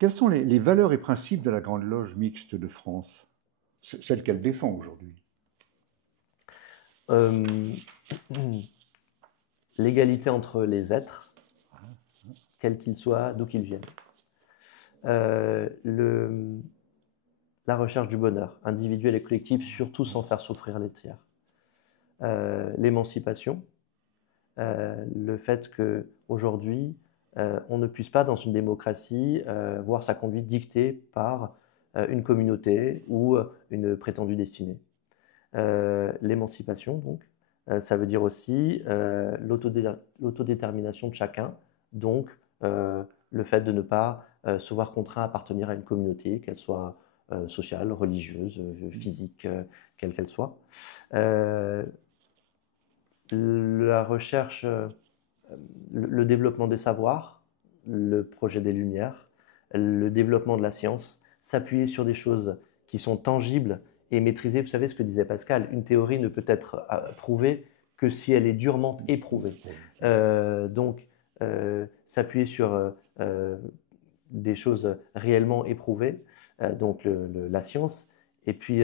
Quelles sont les valeurs et principes de la Grande Loge mixte de France, celle qu'elle défend aujourd'hui? Euh, L'égalité entre les êtres, quels qu'ils soient, d'où qu'ils viennent. Le, la recherche du bonheur, individuel et collectif, surtout sans faire souffrir les tiers. L'émancipation, le fait qu'aujourd'hui, on ne puisse pas, dans une démocratie, voir sa conduite dictée par une communauté ou une prétendue destinée. L'émancipation, donc, ça veut dire aussi l'autodétermination de chacun, donc le fait de ne pas se voir contraint à appartenir à une communauté, qu'elle soit sociale, religieuse, physique, quelle qu'elle soit. La recherche, le développement des savoirs, le projet des Lumières, le développement de la science, s'appuyer sur des choses qui sont tangibles et maîtrisées. Vous savez ce que disait Pascal, une théorie ne peut être prouvée que si elle est durement éprouvée. Donc, s'appuyer sur des choses réellement éprouvées, donc la science, et puis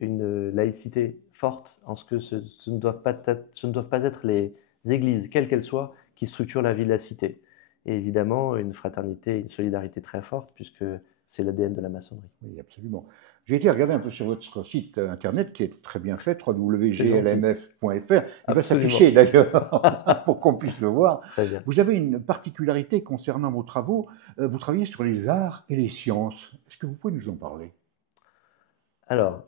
une laïcité forte, en ce que ce ne doivent pas être les églises, quelles qu'elles soient, qui structurent la vie de la cité. Et évidemment, une fraternité, une solidarité très forte, puisque c'est l'ADN de la maçonnerie. Oui, absolument. J'ai été regarder un peu sur votre site internet qui est très bien fait, www.glmf.fr. Il va s'afficher d'ailleurs pour qu'on puisse le voir. Très bien. Vous avez une particularité concernant vos travaux. Vous travaillez sur les arts et les sciences. Est-ce que vous pouvez nous en parler? Alors,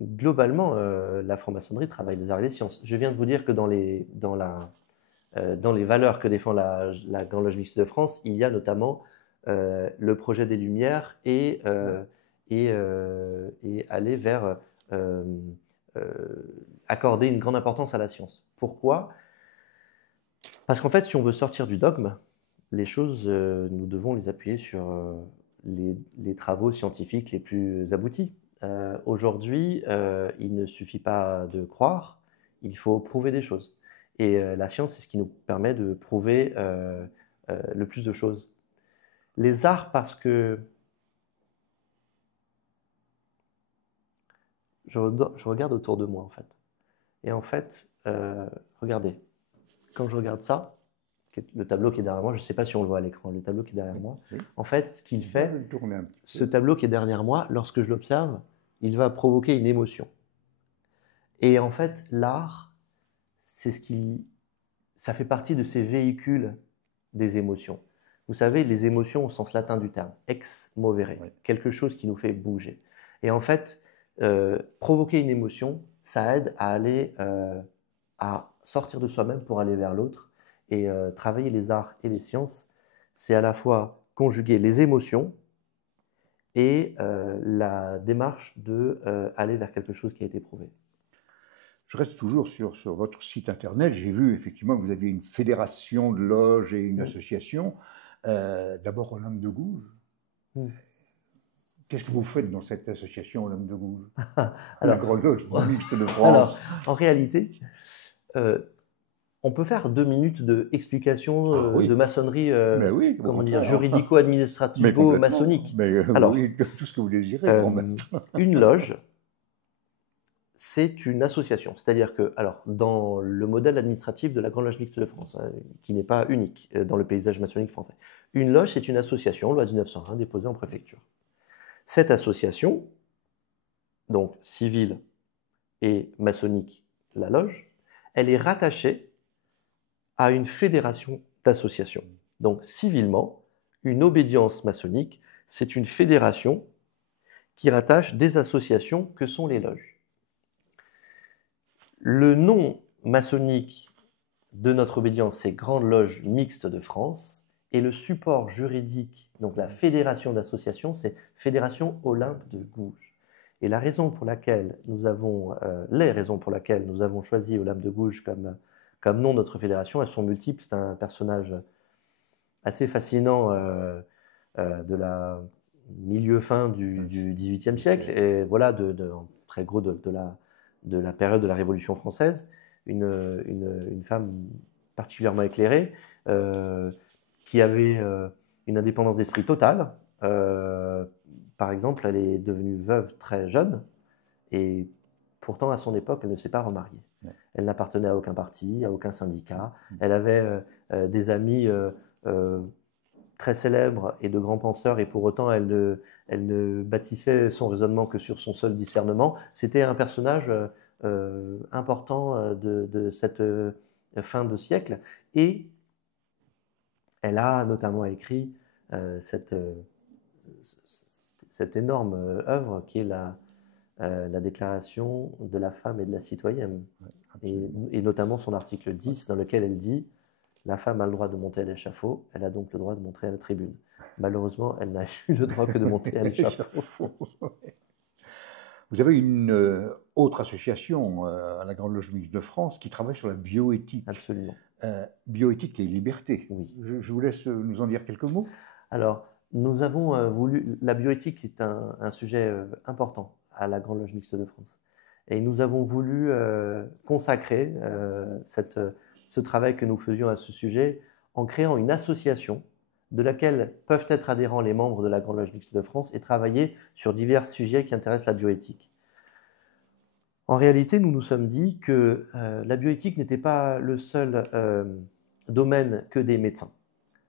globalement, la franc-maçonnerie travaille les arts et les sciences. Je viens de vous dire que dans les valeurs que défend la Grande Loge Mixte de France, il y a notamment le projet des Lumières et aller vers accorder une grande importance à la science. Pourquoi? Parce qu'en fait, si on veut sortir du dogme, les choses, nous devons les appuyer sur les travaux scientifiques les plus aboutis. Aujourd'hui, il ne suffit pas de croire, il faut prouver des choses. Et la science, c'est ce qui nous permet de prouver le plus de choses. Les arts, parce que je regarde autour de moi, en fait. Et en fait, regardez, quand je regarde ça, le tableau qui est derrière moi, je ne sais pas si on le voit à l'écran, le tableau qui est derrière moi, Oui. en fait, ce qu'il fait, ce peu. tableau qui est derrière moi, lorsque je l'observe, il va provoquer une émotion. Et en fait, l'art, c'est ça fait partie de ces véhicules des émotions. Vous savez, les émotions au sens latin du terme, ex movere, Oui. quelque chose qui nous fait bouger. Et en fait, provoquer une émotion, ça aide à aller à sortir de soi-même pour aller vers l'autre. Et travailler les arts et les sciences, c'est à la fois conjuguer les émotions et la démarche de aller vers quelque chose qui a été prouvé. Je reste toujours sur votre site internet. J'ai vu effectivement que vous aviez une fédération de loges et une association. D'abord Olympe de Gouges. Qu'est-ce que vous faites dans cette association Olympe de Gouges? La Grande Loge Mixte de France. Alors, en réalité, on peut faire 2 minutes d'explication oui. de maçonnerie Oui, comment dire, juridico-administrativo-maçonnique. Alors, oui, tout ce que vous désirez. Une loge, c'est une association. C'est-à-dire que, alors, dans le modèle administratif de la Grande Loge Mixte de France, qui n'est pas unique dans le paysage maçonnique français, une loge, c'est une association, loi 1901, déposée en préfecture. Cette association, donc civile et maçonnique, la loge, elle est rattachée à une fédération d'associations. Donc, civilement, une obédience maçonnique, c'est une fédération qui rattache des associations que sont les loges. Le nom maçonnique de notre obédience, c'est Grande Loge Mixte de France, et le support juridique, donc la fédération d'associations, c'est Fédération Olympe de Gouges. Et la raison pour laquelle nous avons, les raisons pour lesquelles nous avons choisi Olympe de Gouges comme nom de notre fédération, elles sont multiples. C'est un personnage assez fascinant de la milieu-fin du XVIIIe siècle, et voilà, très gros de la période de la Révolution française, une femme particulièrement éclairée, qui avait une indépendance d'esprit totale. Par exemple, elle est devenue veuve très jeune et pourtant, à son époque, elle ne s'est pas remariée. Ouais. Elle n'appartenait à aucun parti, à aucun syndicat. Elle avait des amis très célèbres et de grands penseurs, et pour autant, elle ne bâtissait son raisonnement que sur son seul discernement. C'était un personnage important de cette fin de siècle, et elle a notamment écrit cette énorme œuvre qui est la Déclaration de la femme et de la citoyenne, et notamment son article 10 dans lequel elle dit « La femme a le droit de monter à l'échafaud, elle a donc le droit de monter à la tribune ». Malheureusement, elle n'a eu le droit que de monter à l'échafaud. Vous avez une autre association à la Grande Loge Mixte de France qui travaille sur la bioéthique. Absolument. Bioéthique et liberté. Oui. Je vous laisse nous en dire quelques mots. Alors, nous avons voulu... La bioéthique est un sujet important à la Grande Loge Mixte de France. Et nous avons voulu consacrer ce travail que nous faisions à ce sujet en créant une association de laquelle peuvent être adhérents les membres de la Grande Loge Mixte de France et travailler sur divers sujets qui intéressent la bioéthique. En réalité, nous nous sommes dit que la bioéthique n'était pas le seul domaine que des médecins.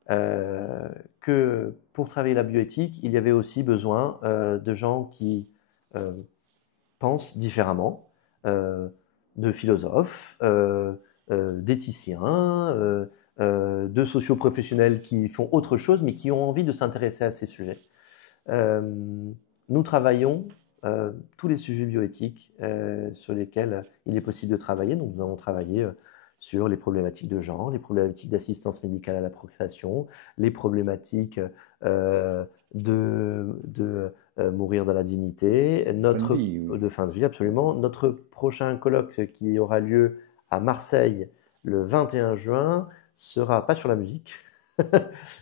Que pour travailler la bioéthique, il y avait aussi besoin de gens qui pensent différemment, de philosophes, d'éthiciens, de socioprofessionnels qui font autre chose, mais qui ont envie de s'intéresser à ces sujets. Nous travaillons tous les sujets bioéthiques sur lesquels il est possible de travailler. Donc, nous avons travaillé sur les problématiques de genre, les problématiques d'assistance médicale à la procréation, les problématiques de mourir dans la dignité, de fin de vie, absolument. Notre prochain colloque qui aura lieu à Marseille le 21 juin sera pas sur la musique,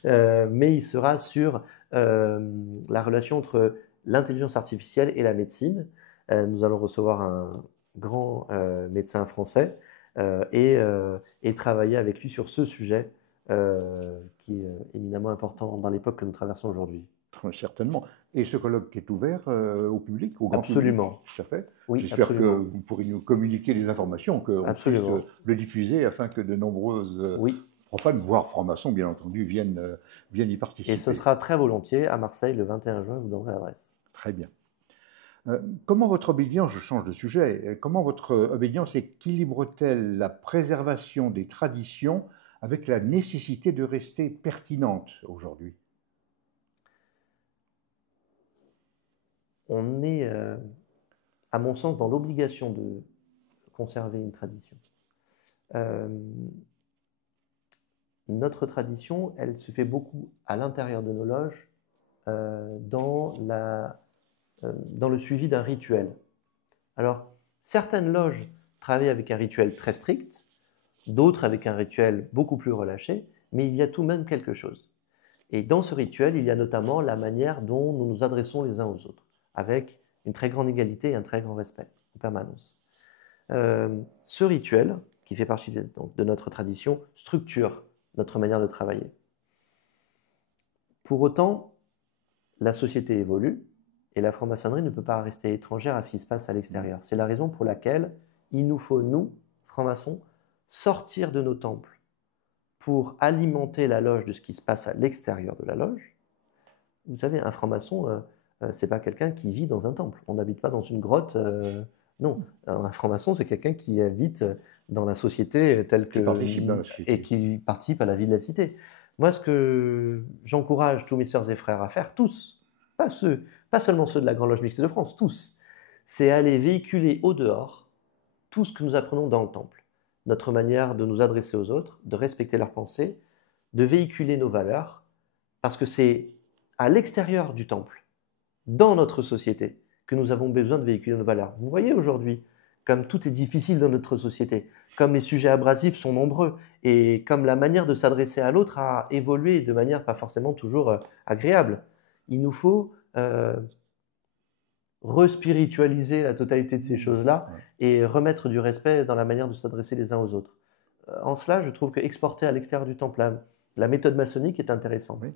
mais il sera sur la relation entre l'intelligence artificielle et la médecine. Nous allons recevoir un grand médecin français et travailler avec lui sur ce sujet qui est éminemment important dans l'époque que nous traversons aujourd'hui. Certainement. Et ce colloque est ouvert au public, au grand absolument. Public. Tout à fait. Oui, j'espère absolument. Que vous pourrez nous communiquer les informations, qu'on puisse le diffuser afin que de nombreuses profanes, voire francs-maçons, bien entendu, viennent y participer. Et ce sera très volontiers à Marseille le 21 juin, je vous donnerai l'adresse. Très bien. Comment votre obédience, je change de sujet, comment votre obédience équilibre-t-elle la préservation des traditions avec la nécessité de rester pertinente aujourd'hui ? On est, à mon sens, dans l'obligation de conserver une tradition. Notre tradition, elle se fait beaucoup à l'intérieur de nos loges, dans le suivi d'un rituel. Alors, certaines loges travaillent avec un rituel très strict, d'autres avec un rituel beaucoup plus relâché, mais il y a tout de même quelque chose. Et dans ce rituel, il y a notamment la manière dont nous nous adressons les uns aux autres, avec une très grande égalité et un très grand respect en permanence. Ce rituel, qui fait partie de notre tradition, structure notre manière de travailler. Pour autant, la société évolue et la franc-maçonnerie ne peut pas rester étrangère à ce qui se passe à l'extérieur. C'est la raison pour laquelle il nous faut, nous, francs-maçons, sortir de nos temples pour alimenter la loge de ce qui se passe à l'extérieur de la loge. Vous savez, un franc-maçon, c'est pas quelqu'un qui vit dans un temple. On n'habite pas dans une grotte. Non, un franc-maçon, c'est quelqu'un qui habite dans la société telle que et qui participe à la vie de la cité. Moi, ce que j'encourage tous mes sœurs et frères à faire, tous, pas seulement ceux de la Grande Loge Mixte de France, tous, c'est aller véhiculer au dehors tout ce que nous apprenons dans le temple. Notre manière de nous adresser aux autres, de respecter leurs pensées, de véhiculer nos valeurs, parce que c'est à l'extérieur du temple, dans notre société, que nous avons besoin de véhiculer nos valeurs. Vous voyez aujourd'hui, comme tout est difficile dans notre société, comme les sujets abrasifs sont nombreux, et comme la manière de s'adresser à l'autre a évolué de manière pas forcément toujours agréable. Il nous faut respiritualiser la totalité de ces choses-là et remettre du respect dans la manière de s'adresser les uns aux autres. En cela, je trouve qu'exporter à l'extérieur du temple la méthode maçonnique est intéressante. Oui,